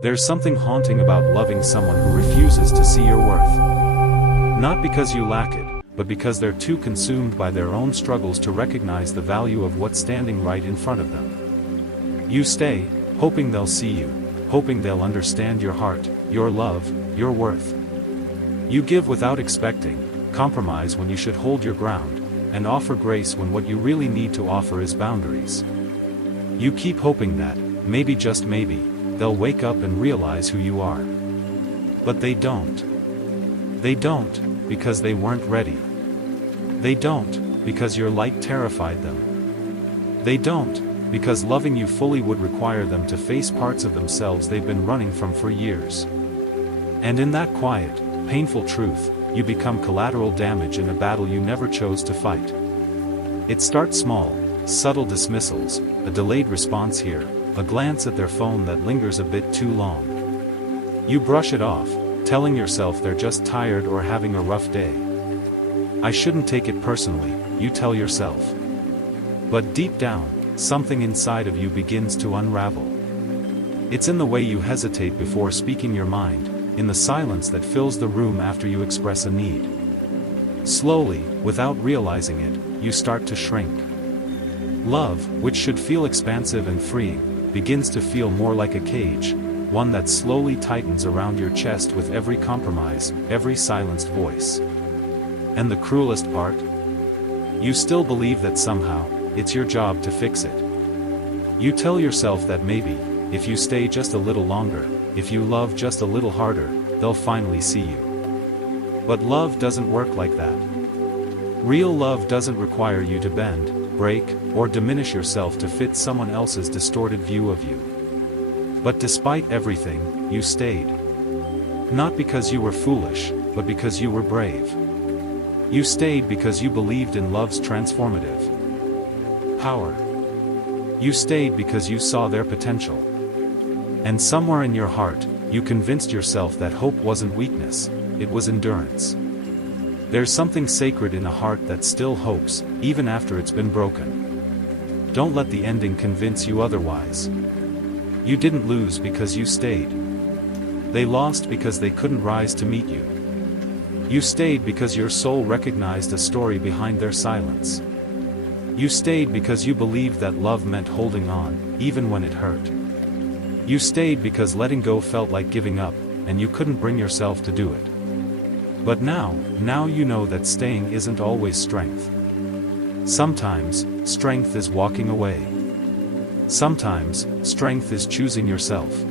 There's something haunting about loving someone who refuses to see your worth. Not because you lack it, but because they're too consumed by their own struggles to recognize the value of what's standing right in front of them. You stay, hoping they'll see you, hoping they'll understand your heart, your love, your worth. You give without expecting, compromise when you should hold your ground, and offer grace when what you really need to offer is boundaries. You keep hoping that, maybe just maybe, they'll wake up and realize who you are. But they don't. They don't, because they weren't ready. They don't, because your light terrified them. They don't, because loving you fully would require them to face parts of themselves they've been running from for years. And in that quiet, painful truth, you become collateral damage in a battle you never chose to fight. It starts small, subtle dismissals, a delayed response here, a glance at their phone that lingers a bit too long. You brush it off, telling yourself they're just tired or having a rough day. I shouldn't take it personally, you tell yourself. But deep down, something inside of you begins to unravel. It's in the way you hesitate before speaking your mind, in the silence that fills the room after you express a need. Slowly, without realizing it, you start to shrink. Love, which should feel expansive and freeing, begins to feel more like a cage, one that slowly tightens around your chest with every compromise, every silenced voice. And the cruelest part? You still believe that somehow, it's your job to fix it. You tell yourself that maybe, if you stay just a little longer, if you love just a little harder, they'll finally see you. But love doesn't work like that. Real love doesn't require you to bend, break, or diminish yourself to fit someone else's distorted view of you. But despite everything, you stayed. Not because you were foolish, but because you were brave. You stayed because you believed in love's transformative power. You stayed because you saw their potential. And somewhere in your heart, you convinced yourself that hope wasn't weakness, it was endurance. There's something sacred in a heart that still hopes, even after it's been broken. Don't let the ending convince you otherwise. You didn't lose because you stayed. They lost because they couldn't rise to meet you. You stayed because your soul recognized a story behind their silence. You stayed because you believed that love meant holding on, even when it hurt. You stayed because letting go felt like giving up, and you couldn't bring yourself to do it. But now you know that staying isn't always strength. Sometimes, strength is walking away. Sometimes, strength is choosing yourself.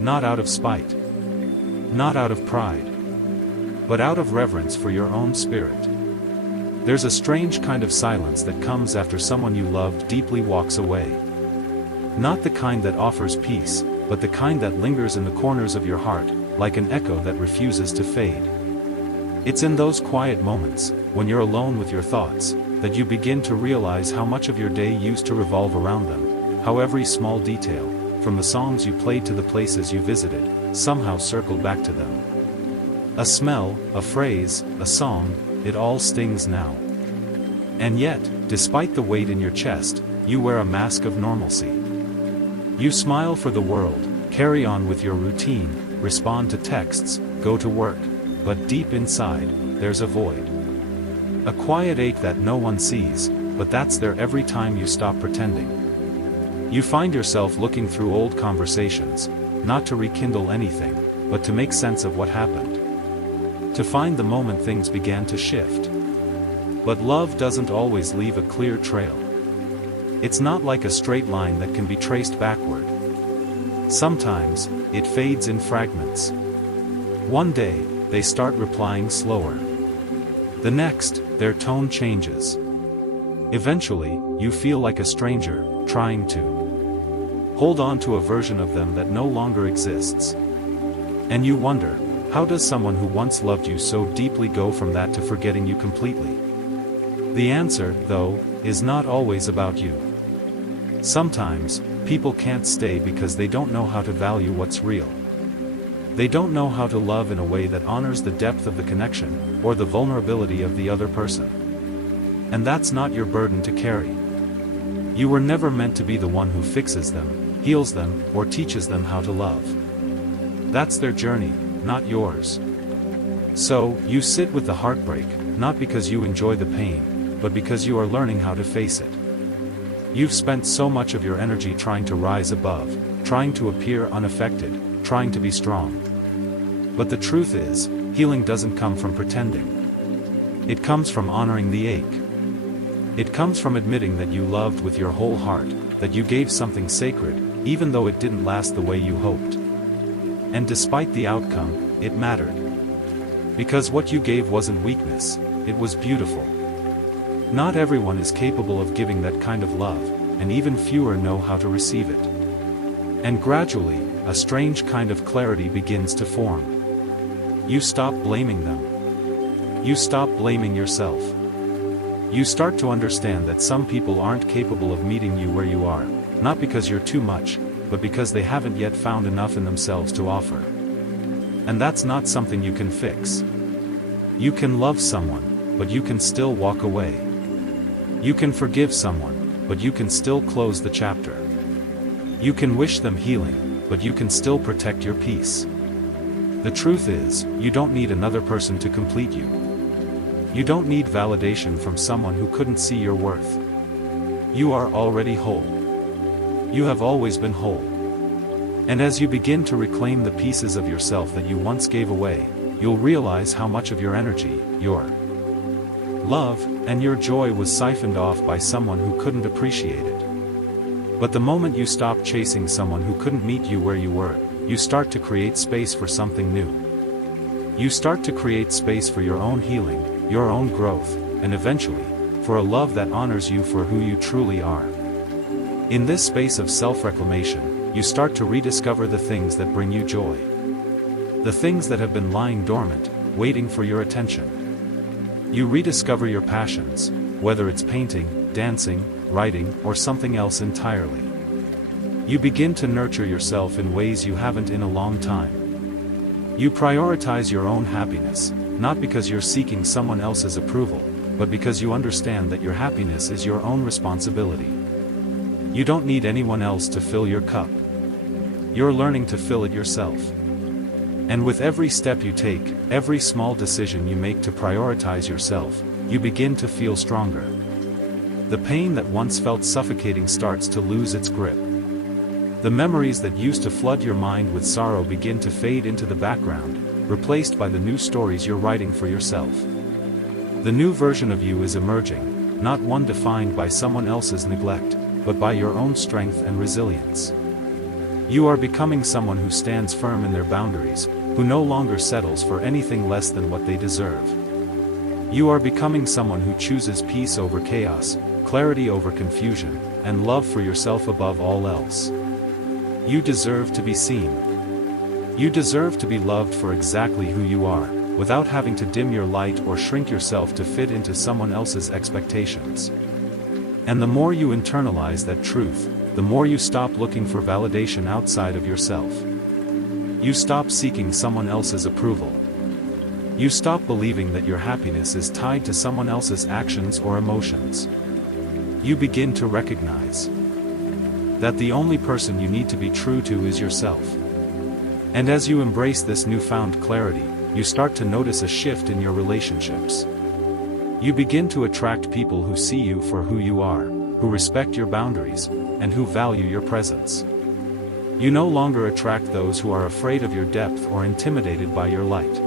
Not out of spite. Not out of pride. But out of reverence for your own spirit. There's a strange kind of silence that comes after someone you loved deeply walks away. Not the kind that offers peace, but the kind that lingers in the corners of your heart, like an echo that refuses to fade. It's in those quiet moments, when you're alone with your thoughts, that you begin to realize how much of your day used to revolve around them, how every small detail, from the songs you played to the places you visited, somehow circled back to them. A smell, a phrase, a song, it all stings now. And yet, despite the weight in your chest, you wear a mask of normalcy. You smile for the world, carry on with your routine, respond to texts, go to work, but deep inside, there's a void. A quiet ache that no one sees, but that's there every time you stop pretending. You find yourself looking through old conversations, not to rekindle anything, but to make sense of what happened. To find the moment things began to shift. But love doesn't always leave a clear trail. It's not like a straight line that can be traced backward. Sometimes, it fades in fragments. One day, they start replying slower. The next, their tone changes. Eventually, you feel like a stranger, trying to hold on to a version of them that no longer exists. And you wonder, how does someone who once loved you so deeply go from that to forgetting you completely? The answer, though, is not always about you. Sometimes, people can't stay because they don't know how to value what's real. They don't know how to love in a way that honors the depth of the connection, or the vulnerability of the other person. And that's not your burden to carry. You were never meant to be the one who fixes them, heals them, or teaches them how to love. That's their journey, not yours. So, you sit with the heartbreak, not because you enjoy the pain, but because you are learning how to face it. You've spent so much of your energy trying to rise above, trying to appear unaffected, trying to be strong. But the truth is, healing doesn't come from pretending. It comes from honoring the ache. It comes from admitting that you loved with your whole heart, that you gave something sacred, even though it didn't last the way you hoped. And despite the outcome, it mattered. Because what you gave wasn't weakness, it was beautiful. Not everyone is capable of giving that kind of love, and even fewer know how to receive it. And gradually, a strange kind of clarity begins to form. You stop blaming them. You stop blaming yourself. You start to understand that some people aren't capable of meeting you where you are, not because you're too much, but because they haven't yet found enough in themselves to offer. And that's not something you can fix. You can love someone, but you can still walk away. You can forgive someone, but you can still close the chapter. You can wish them healing, but you can still protect your peace. The truth is, you don't need another person to complete you. You don't need validation from someone who couldn't see your worth. You are already whole. You have always been whole. And as you begin to reclaim the pieces of yourself that you once gave away, you'll realize how much of your energy, your love, and your joy was siphoned off by someone who couldn't appreciate it. But the moment you stop chasing someone who couldn't meet you where you were, you start to create space for something new. You start to create space for your own healing, your own growth, and eventually, for a love that honors you for who you truly are. In this space of self-reclamation, you start to rediscover the things that bring you joy. The things that have been lying dormant, waiting for your attention. You rediscover your passions, whether it's painting, dancing, writing, or something else entirely. You begin to nurture yourself in ways you haven't in a long time. You prioritize your own happiness, not because you're seeking someone else's approval, but because you understand that your happiness is your own responsibility. You don't need anyone else to fill your cup. You're learning to fill it yourself. And with every step you take, every small decision you make to prioritize yourself, you begin to feel stronger. The pain that once felt suffocating starts to lose its grip. The memories that used to flood your mind with sorrow begin to fade into the background, replaced by the new stories you're writing for yourself. The new version of you is emerging, not one defined by someone else's neglect, but by your own strength and resilience. You are becoming someone who stands firm in their boundaries, who no longer settles for anything less than what they deserve. You are becoming someone who chooses peace over chaos, clarity over confusion, and love for yourself above all else. You deserve to be seen. You deserve to be loved for exactly who you are, without having to dim your light or shrink yourself to fit into someone else's expectations. And the more you internalize that truth, the more you stop looking for validation outside of yourself. You stop seeking someone else's approval. You stop believing that your happiness is tied to someone else's actions or emotions. You begin to recognize that the only person you need to be true to is yourself. And as you embrace this newfound clarity, you start to notice a shift in your relationships. You begin to attract people who see you for who you are, who respect your boundaries, and who value your presence. You no longer attract those who are afraid of your depth or intimidated by your light.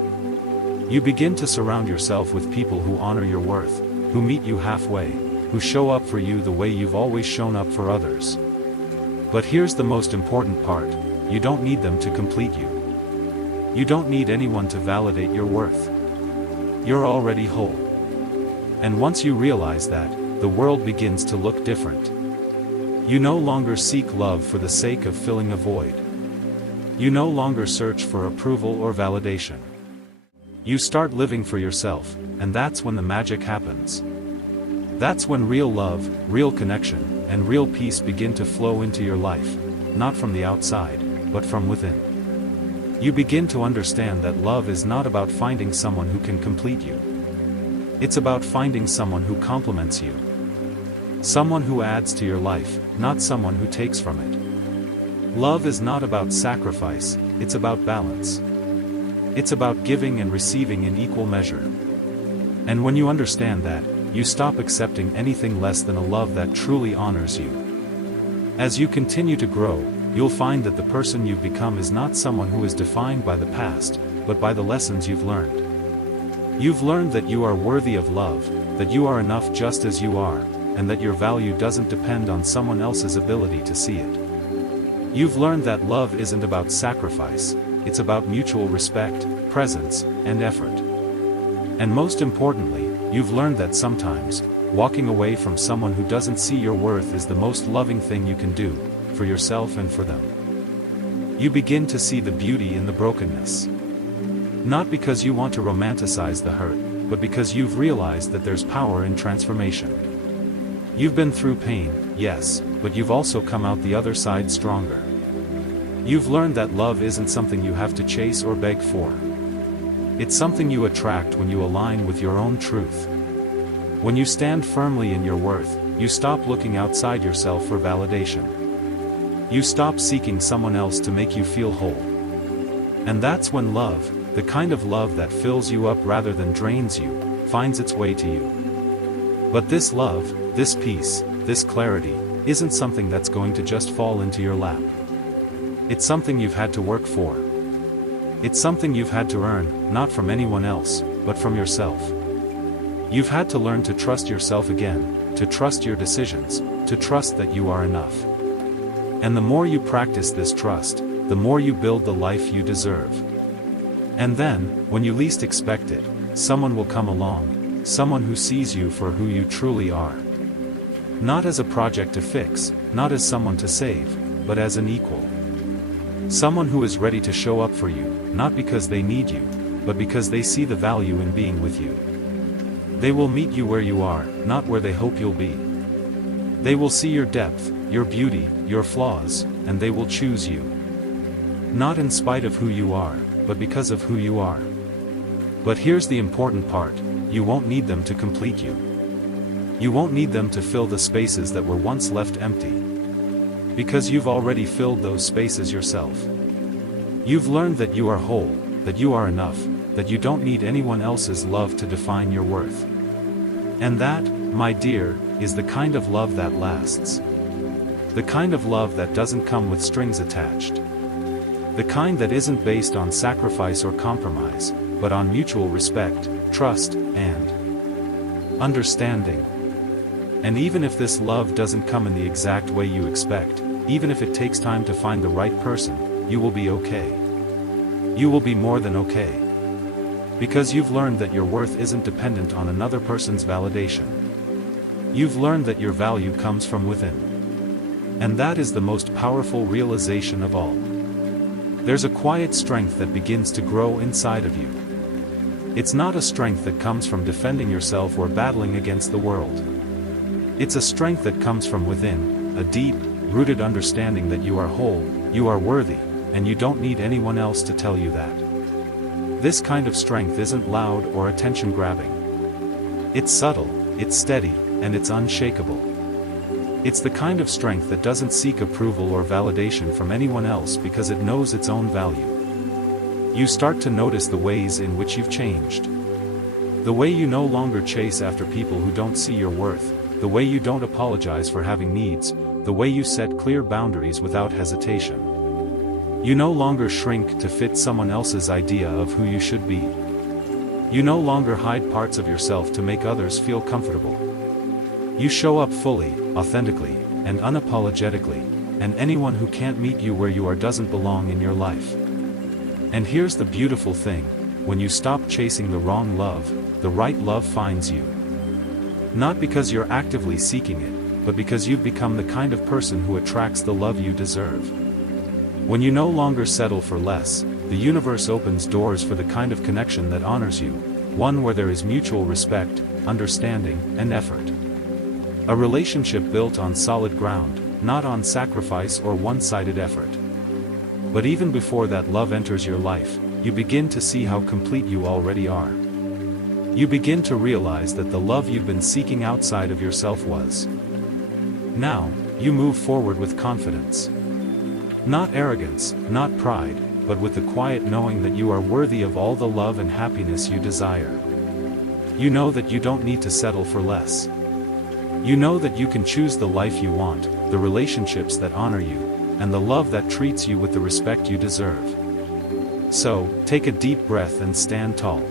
You begin to surround yourself with people who honor your worth, who meet you halfway, who show up for you the way you've always shown up for others. But here's the most important part: you don't need them to complete you. You don't need anyone to validate your worth. You're already whole. And once you realize that, the world begins to look different. You no longer seek love for the sake of filling a void. You no longer search for approval or validation. You start living for yourself, and that's when the magic happens. That's when real love, real connection, and real peace begin to flow into your life, not from the outside, but from within. You begin to understand that love is not about finding someone who can complete you. It's about finding someone who complements you. Someone who adds to your life, not someone who takes from it. Love is not about sacrifice, it's about balance. It's about giving and receiving in equal measure. And when you understand that, you stop accepting anything less than a love that truly honors you. As you continue to grow, you'll find that the person you've become is not someone who is defined by the past, but by the lessons you've learned. You've learned that you are worthy of love, that you are enough just as you are, and that your value doesn't depend on someone else's ability to see it. You've learned that love isn't about sacrifice, it's about mutual respect, presence, and effort. And most importantly, you've learned that sometimes, walking away from someone who doesn't see your worth is the most loving thing you can do, for yourself and for them. You begin to see the beauty in the brokenness. Not because you want to romanticize the hurt, but because you've realized that there's power in transformation. You've been through pain, yes, but you've also come out the other side stronger. You've learned that love isn't something you have to chase or beg for. It's something you attract when you align with your own truth. When you stand firmly in your worth, you stop looking outside yourself for validation. You stop seeking someone else to make you feel whole. And that's when love, the kind of love that fills you up rather than drains you, finds its way to you. But this love, this peace, this clarity, isn't something that's going to just fall into your lap. It's something you've had to work for. It's something you've had to earn, not from anyone else, but from yourself. You've had to learn to trust yourself again, to trust your decisions, to trust that you are enough. And the more you practice this trust, the more you build the life you deserve. And then, when you least expect it, someone will come along, someone who sees you for who you truly are. Not as a project to fix, not as someone to save, but as an equal. Someone who is ready to show up for you, not because they need you, but because they see the value in being with you. They will meet you where you are, not where they hope you'll be. They will see your depth, your beauty, your flaws, and they will choose you. Not in spite of who you are, but because of who you are. But here's the important part, you won't need them to complete you. You won't need them to fill the spaces that were once left empty. Because you've already filled those spaces yourself. You've learned that you are whole, that you are enough, that you don't need anyone else's love to define your worth. And that, my dear, is the kind of love that lasts. The kind of love that doesn't come with strings attached. The kind that isn't based on sacrifice or compromise, but on mutual respect, trust, and understanding. And even if this love doesn't come in the exact way you expect, even if it takes time to find the right person, you will be okay. You will be more than okay. Because you've learned that your worth isn't dependent on another person's validation. You've learned that your value comes from within. And that is the most powerful realization of all. There's a quiet strength that begins to grow inside of you. It's not a strength that comes from defending yourself or battling against the world. It's a strength that comes from within, a deep, rooted understanding that you are whole, you are worthy, and you don't need anyone else to tell you that. This kind of strength isn't loud or attention-grabbing. It's subtle, it's steady, and it's unshakable. It's the kind of strength that doesn't seek approval or validation from anyone else because it knows its own value. You start to notice the ways in which you've changed. The way you no longer chase after people who don't see your worth, the way you don't apologize for having needs, the way you set clear boundaries without hesitation. You no longer shrink to fit someone else's idea of who you should be. You no longer hide parts of yourself to make others feel comfortable. You show up fully, authentically, and unapologetically, and anyone who can't meet you where you are doesn't belong in your life. And here's the beautiful thing, when you stop chasing the wrong love, the right love finds you. Not because you're actively seeking it, but because you've become the kind of person who attracts the love you deserve. When you no longer settle for less, the universe opens doors for the kind of connection that honors you, one where there is mutual respect, understanding, and effort. A relationship built on solid ground, not on sacrifice or one-sided effort. But even before that love enters your life, you begin to see how complete you already are. You begin to realize that the love you've been seeking outside of yourself was. Now, you move forward with confidence. Not arrogance, not pride, but with the quiet knowing that you are worthy of all the love and happiness you desire. You know that you don't need to settle for less. You know that you can choose the life you want, the relationships that honor you, and the love that treats you with the respect you deserve. So, take a deep breath and stand tall.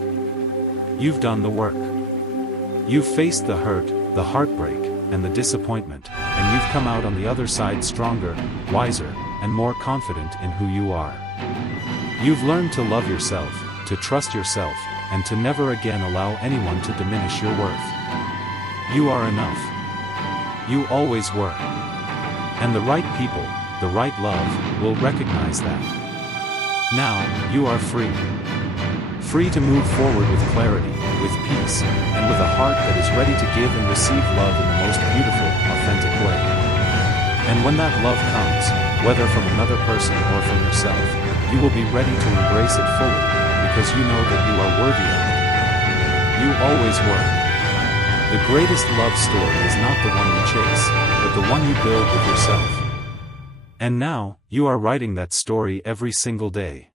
You've done the work. You've faced the hurt, the heartbreak, and the disappointment, and you've come out on the other side stronger, wiser, and more confident in who you are. You've learned to love yourself, to trust yourself, and to never again allow anyone to diminish your worth. You are enough. You always were. And the right people, the right love, will recognize that. Now, you are free. Free to move forward with clarity, with peace, and with a heart that is ready to give and receive love in the most beautiful, authentic way. And when that love comes, whether from another person or from yourself, you will be ready to embrace it fully, because you know that you are worthy of it. You always were. The greatest love story is not the one you chase, but the one you build with yourself. And now, you are writing that story every single day.